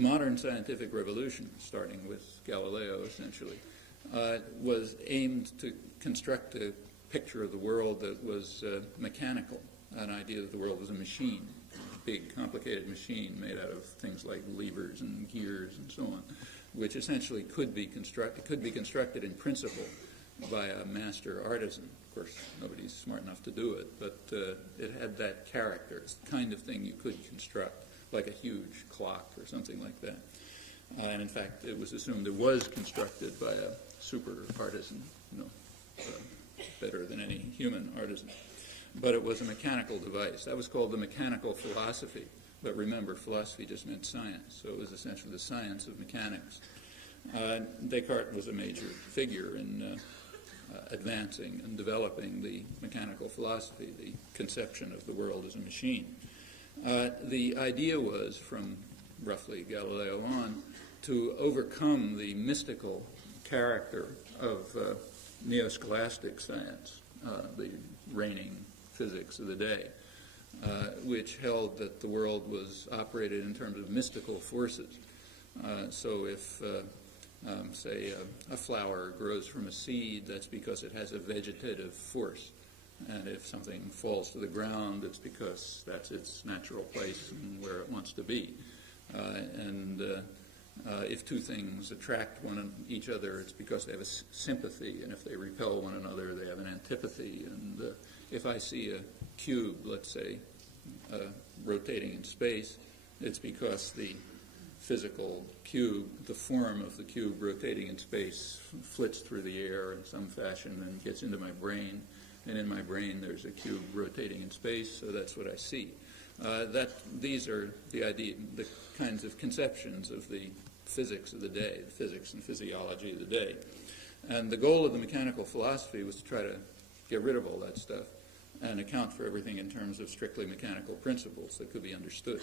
modern scientific revolution, starting with Galileo essentially, was aimed to construct a picture of the world that was mechanical, an idea that the world was a machine, a big, complicated machine made out of things like levers and gears and so on, which essentially could be constructed in principle by a master artisan. Of course, nobody's smart enough to do it, but it had that character. It's the kind of thing you could construct, like a huge clock or something like that. And in fact, it was assumed it was constructed by a super artisan, better than any human artisan. But it was a mechanical device. That was called the mechanical philosophy. But remember, philosophy just meant science, so it was essentially the science of mechanics. Descartes was a major figure in advancing and developing the mechanical philosophy, the conception of the world as a machine. The idea was, from roughly Galileo on, to overcome the mystical character of neo-scholastic science, the reigning physics of the day, which held that the world was operated in terms of mystical forces. So if, say, a flower grows from a seed, that's because it has a vegetative force. And if something falls to the ground, it's because that's its natural place and where it wants to be. If two things attract each other, it's because they have a sympathy, and if they repel one another, they have an antipathy. And if I see a cube, let's say, rotating in space, it's because the physical cube, the form of the cube rotating in space, flits through the air in some fashion and gets into my brain. And in my brain, there's a cube rotating in space, so that's what I see. These are the kinds of conceptions of the physics of the day, the physics and physiology of the day. And the goal of the mechanical philosophy was to try to get rid of all that stuff and account for everything in terms of strictly mechanical principles that could be understood,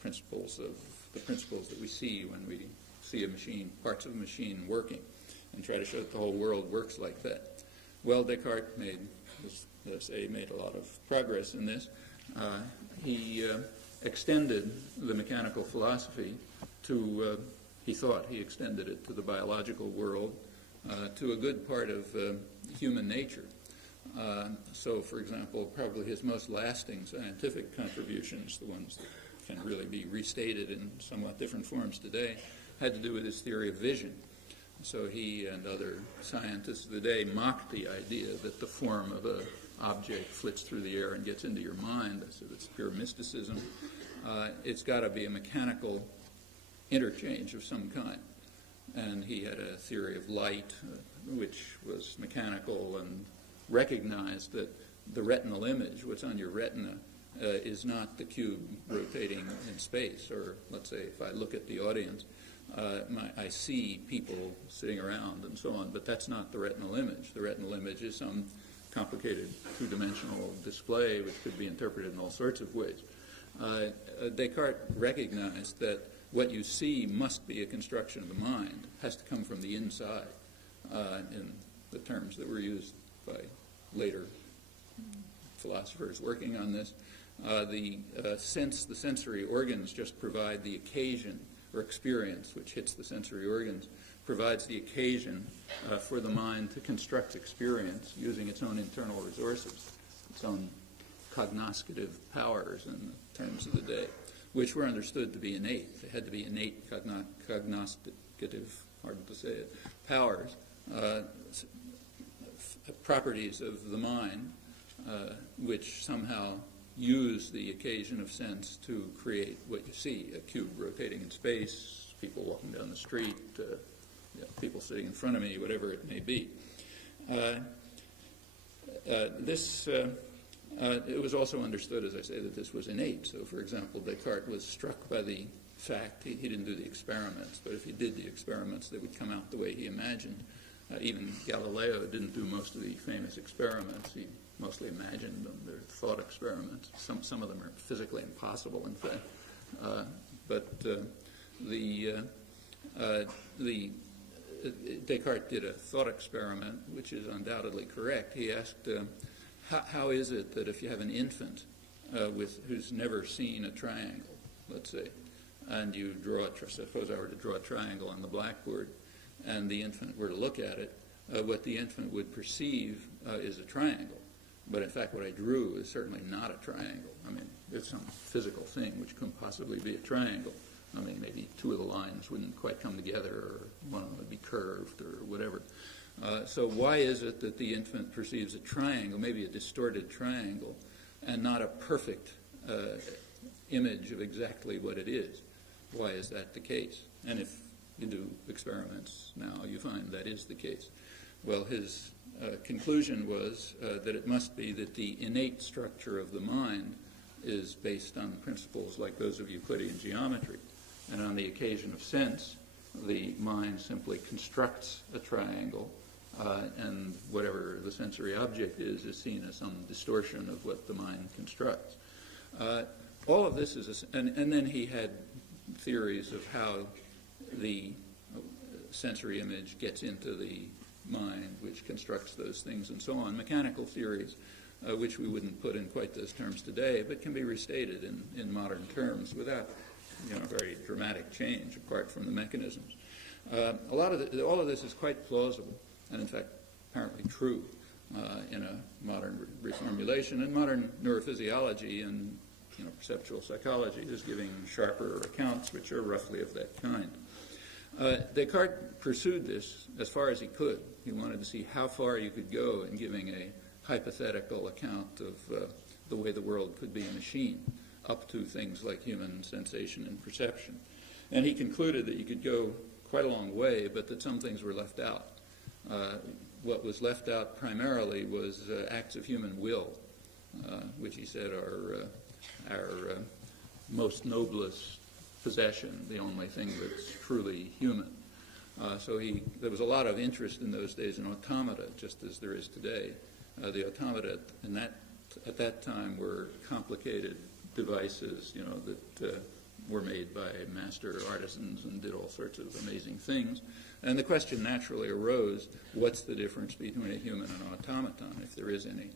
principles that we see when we see a machine, parts of a machine working, and try to show that the whole world works like that. Well, Descartes made a lot of progress in this. He extended the mechanical philosophy to, he thought he extended it to the biological world, to a good part of human nature. So, for example, probably his most lasting scientific contributions, the ones that can really be restated in somewhat different forms today, had to do with his theory of vision. So he and other scientists of the day mocked the idea that the form of an object flits through the air and gets into your mind. I said it's pure mysticism. It's got to be a mechanical interchange of some kind. And he had a theory of light, which was mechanical, and recognized that the retinal image, what's on your retina, is not the cube rotating in space. Or let's say if I look at the audience, I see people sitting around and so on, but that's not the retinal image. The retinal image is some complicated two-dimensional display which could be interpreted in all sorts of ways. Descartes recognized that what you see must be a construction of the mind, has to come from the inside, in the terms that were used by later philosophers working on this. The sensory organs just provide the occasion, or experience, which hits the sensory organs, provides the occasion for the mind to construct experience using its own internal resources, its own cognoscitive powers in the terms of the day, which were understood to be innate. They had to be innate cognoscitive, hard to say it, powers, properties of the mind, which somehow use the occasion of sense to create what you see, a cube rotating in space, people walking down the street, people sitting in front of me, whatever it may be. It was also understood, as I say, that this was innate. So, for example, Descartes was struck by the fact, he didn't do the experiments, but if he did the experiments, they would come out the way he imagined. Even Galileo didn't do most of the famous experiments. He mostly imagined them. They're thought experiments. Some of them are physically impossible, in fact. Descartes did a thought experiment, which is undoubtedly correct. He asked, how is it that if you have an infant who's never seen a triangle, let's say, and you draw, suppose I were to draw a triangle on the blackboard, and the infant were to look at it, what the infant would perceive is a triangle. But in fact, what I drew is certainly not a triangle. I mean, it's some physical thing which couldn't possibly be a triangle. I mean, maybe two of the lines wouldn't quite come together, or one of them would be curved, or whatever. So why is it that the infant perceives a triangle, maybe a distorted triangle, and not a perfect image of exactly what it is? Why is that the case? And if you do experiments now, you find that is the case. Well, his conclusion was that it must be that the innate structure of the mind is based on principles like those of Euclidean geometry. And on the occasion of sense, the mind simply constructs a triangle, and whatever the sensory object is seen as some distortion of what the mind constructs. All of this is, and then he had theories of how the sensory image gets into the mind, which constructs those things and so on. Mechanical theories, which we wouldn't put in quite those terms today, but can be restated in modern terms without very dramatic change apart from the mechanisms. All of this is quite plausible, and in fact apparently true in a modern reformulation. And modern neurophysiology and perceptual psychology is giving sharper accounts which are roughly of that kind. Descartes pursued this as far as he could. He wanted to see how far you could go in giving a hypothetical account of the way the world could be a machine, up to things like human sensation and perception. And he concluded that you could go quite a long way, but that some things were left out. What was left out primarily was acts of human will, which he said are our most noblest possession, the only thing that's truly human. So there was a lot of interest in those days in automata, just as there is today. The automata at that time were complicated devices, that were made by master artisans and did all sorts of amazing things. And the question naturally arose, what's the difference between a human and an automaton, if there is any?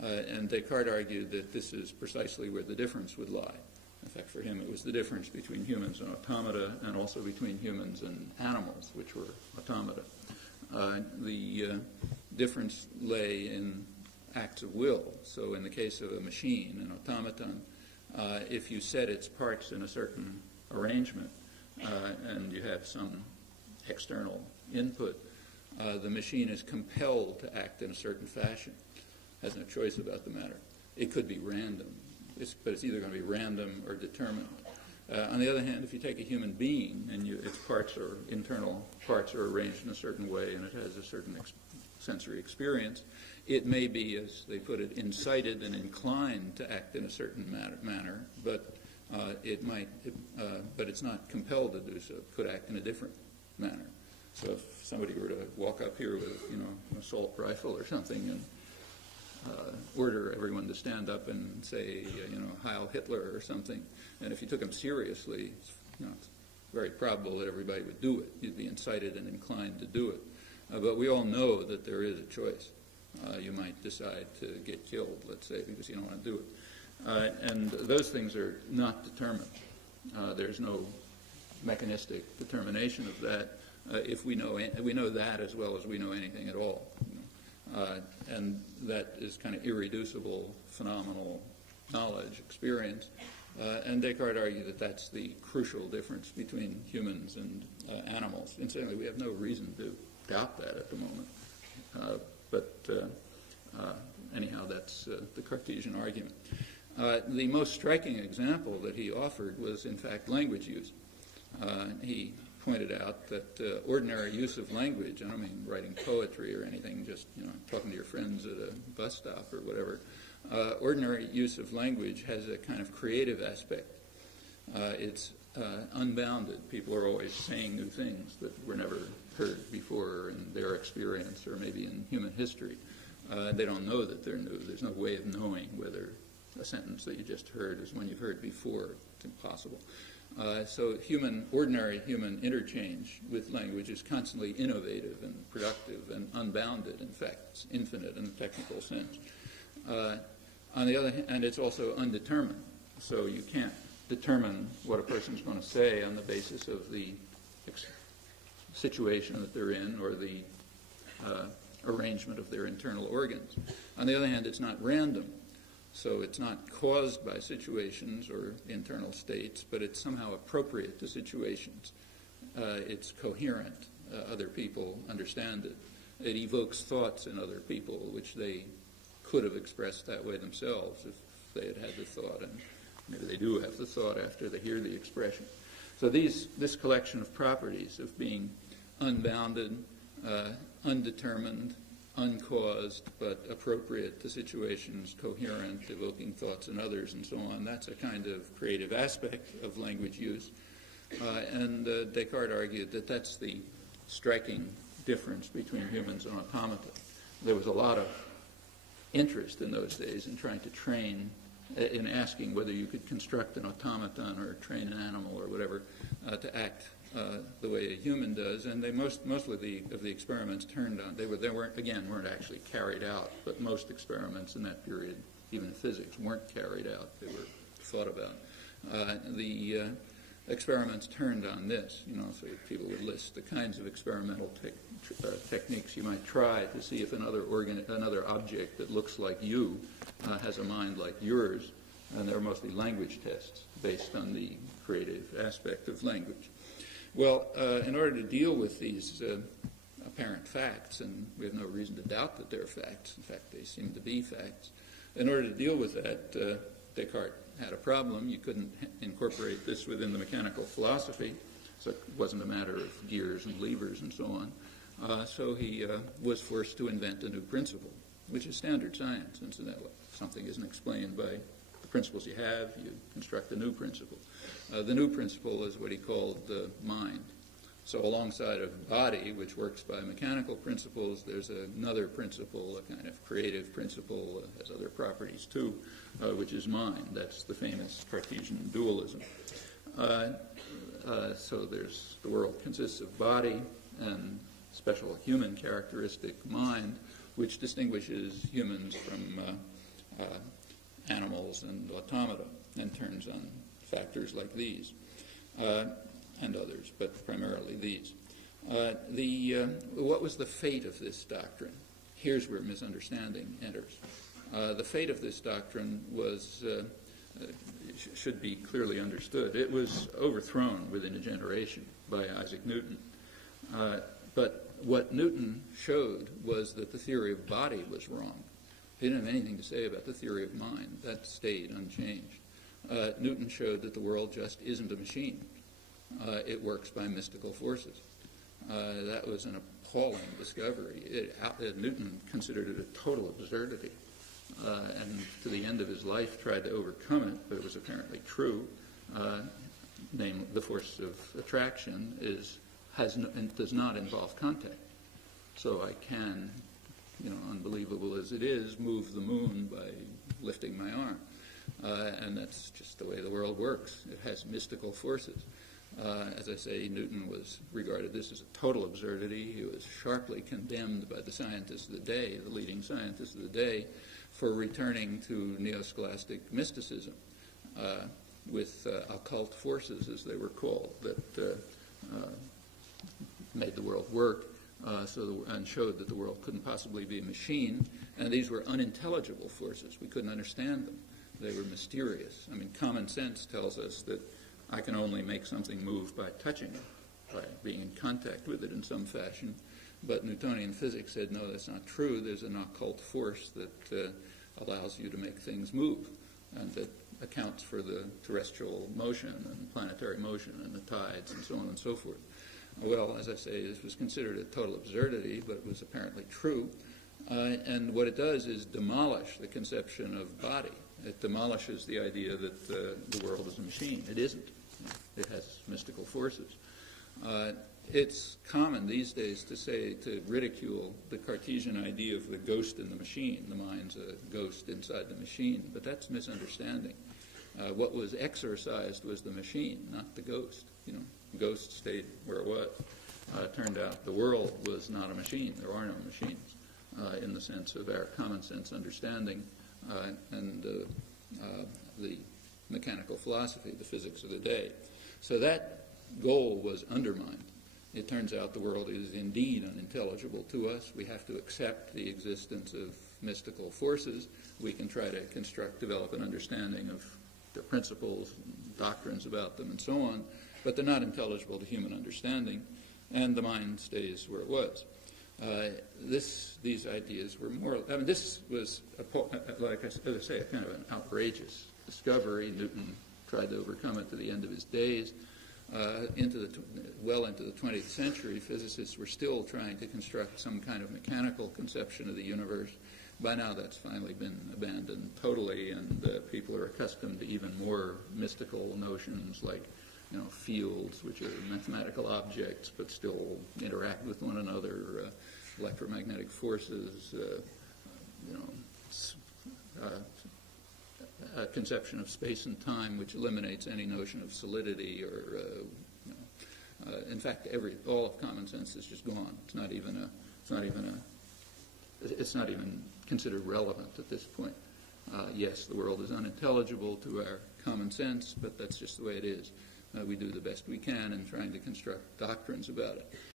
And Descartes argued that this is precisely where the difference would lie. In fact, for him, it was the difference between humans and automata, and also between humans and animals, which were automata. The difference lay in acts of will. So in the case of a machine, an automaton, if you set its parts in a certain arrangement and you have some external input, the machine is compelled to act in a certain fashion, has no choice about the matter. It could be random, but it's either going to be random or determined. On the other hand, if you take a human being and its internal parts are arranged in a certain way and it has a certain sensory experience, it may be, as they put it, incited and inclined to act in a certain manner, but but it's not compelled to do so. It could act in a different manner. So if somebody were to walk up here with an assault rifle or something and order everyone to stand up and say, Heil Hitler or something, and if you took him seriously, it's very probable that everybody would do it. You'd be incited and inclined to do it. But we all know that there is a choice. You might decide to get killed, let's say, because you don't want to do it. And those things are not determined. There's no mechanistic determination of that. If we know that as well as we know anything at all. And that is kind of irreducible, phenomenal knowledge, experience. And Descartes argued that that's the crucial difference between humans and animals. Incidentally, we have no reason to doubt that at the moment. Anyhow, that's the Cartesian argument. The most striking example that he offered was, in fact, language use. He pointed out that ordinary use of language, I don't mean writing poetry or anything, just talking to your friends at a bus stop or whatever, ordinary use of language has a kind of creative aspect. It's unbounded. People are always saying new things that were never heard before in their experience or maybe in human history. They don't know that they're new. There's no way of knowing whether a sentence that you just heard is one you've heard before. It's impossible. So ordinary human interchange with language is constantly innovative and productive and unbounded. In fact, it's infinite in a technical sense. On the other hand, it's also undetermined. So you can't determine what a person's going to say on the basis of the situation that they're in or the arrangement of their internal organs. On the other hand, it's not random. So it's not caused by situations or internal states, but it's somehow appropriate to situations. It's coherent. Other people understand it. It evokes thoughts in other people, which they could have expressed that way themselves if they had had the thought, and maybe they do have the thought after they hear the expression. So this collection of properties of being unbounded, undetermined, uncaused, but appropriate to situations, coherent, evoking thoughts in others, and so on, that's a kind of creative aspect of language use. And Descartes argued that that's the striking difference between humans and automata. There was a lot of interest in those days in trying to train, in asking whether you could construct an automaton or train an animal or whatever to act the way a human does, and they mostly of the experiments turned on. They weren't actually carried out, but most experiments in that period, even in physics, weren't carried out. They were thought about. The experiments turned on this, so people would list the kinds of experimental techniques you might try to see if another object that looks like you has a mind like yours, and they're mostly language tests based on the creative aspect of language. Well, in order to deal with these apparent facts, and we have no reason to doubt that they're facts, in fact they seem to be facts, in order to deal with that, Descartes had a problem. You couldn't incorporate this within the mechanical philosophy, so it wasn't a matter of gears and levers and so on. So he was forced to invent a new principle, which is standard science, incidentally. If something isn't explained by the principles you have, you construct a new principle. The new principle is what he called mind. So alongside of body, which works by mechanical principles, there's another principle, a kind of creative principle, has other properties too, which is mind. That's the famous Cartesian dualism. So the world consists of body and special human characteristic mind, which distinguishes humans from animals and automata and turns on factors like these. And others, but primarily these. What was the fate of this doctrine? Here's where misunderstanding enters. The fate of this doctrine should be clearly understood. It was overthrown within a generation by Isaac Newton. But what Newton showed was that the theory of body was wrong. He didn't have anything to say about the theory of mind. That stayed unchanged. Newton showed that the world just isn't a machine. It works by mystical forces. That was an appalling discovery. Newton considered it a total absurdity, and to the end of his life tried to overcome it, but it was apparently true. Namely, the force of attraction does not involve contact. So I can, unbelievable as it is, move the moon by lifting my arm. And that's just the way the world works. It has mystical forces. As I say, Newton was regarded this as a total absurdity. He was sharply condemned by the scientists of the day, the leading scientists of the day, for returning to neo-scholastic mysticism with occult forces, as they were called, that made the world work and showed that the world couldn't possibly be a machine. And these were unintelligible forces. We couldn't understand them. They were mysterious. I mean, common sense tells us that I can only make something move by touching it, by being in contact with it in some fashion. But Newtonian physics said, no, that's not true. There's an occult force that allows you to make things move, and that accounts for the terrestrial motion and planetary motion and the tides and so on and so forth. Well, as I say, this was considered a total absurdity, but it was apparently true. And what it does is demolish the conception of body. It demolishes the idea that the world is a machine. It isn't. It has mystical forces. It's common these days to ridicule the Cartesian idea of the ghost in the machine. The mind's a ghost inside the machine, but that's misunderstanding. What was exorcised was the machine, not the ghost. The ghost stayed where it was. It turned out the world was not a machine. There are no machines in the sense of our common sense understanding. And the mechanical philosophy, the physics of the day. So that goal was undermined. It turns out the world is indeed unintelligible to us. We have to accept the existence of mystical forces. We can try to develop an understanding of their principles, and doctrines about them, and so on, but they're not intelligible to human understanding, and the mind stays where it was. These ideas were more, I mean, this was, like I say, a kind of an outrageous discovery. Newton tried to overcome it to the end of his days. Well into the 20th century, physicists were still trying to construct some kind of mechanical conception of the universe. By now that's finally been abandoned totally, and people are accustomed to even more mystical notions like, fields, which are mathematical objects but still interact with one another, electromagnetic forces, a conception of space and time which eliminates any notion of solidity or, in fact, all of common sense is just gone. It's not even considered relevant at this point. Yes, the world is unintelligible to our common sense, but that's just the way it is. We do the best we can in trying to construct doctrines about it.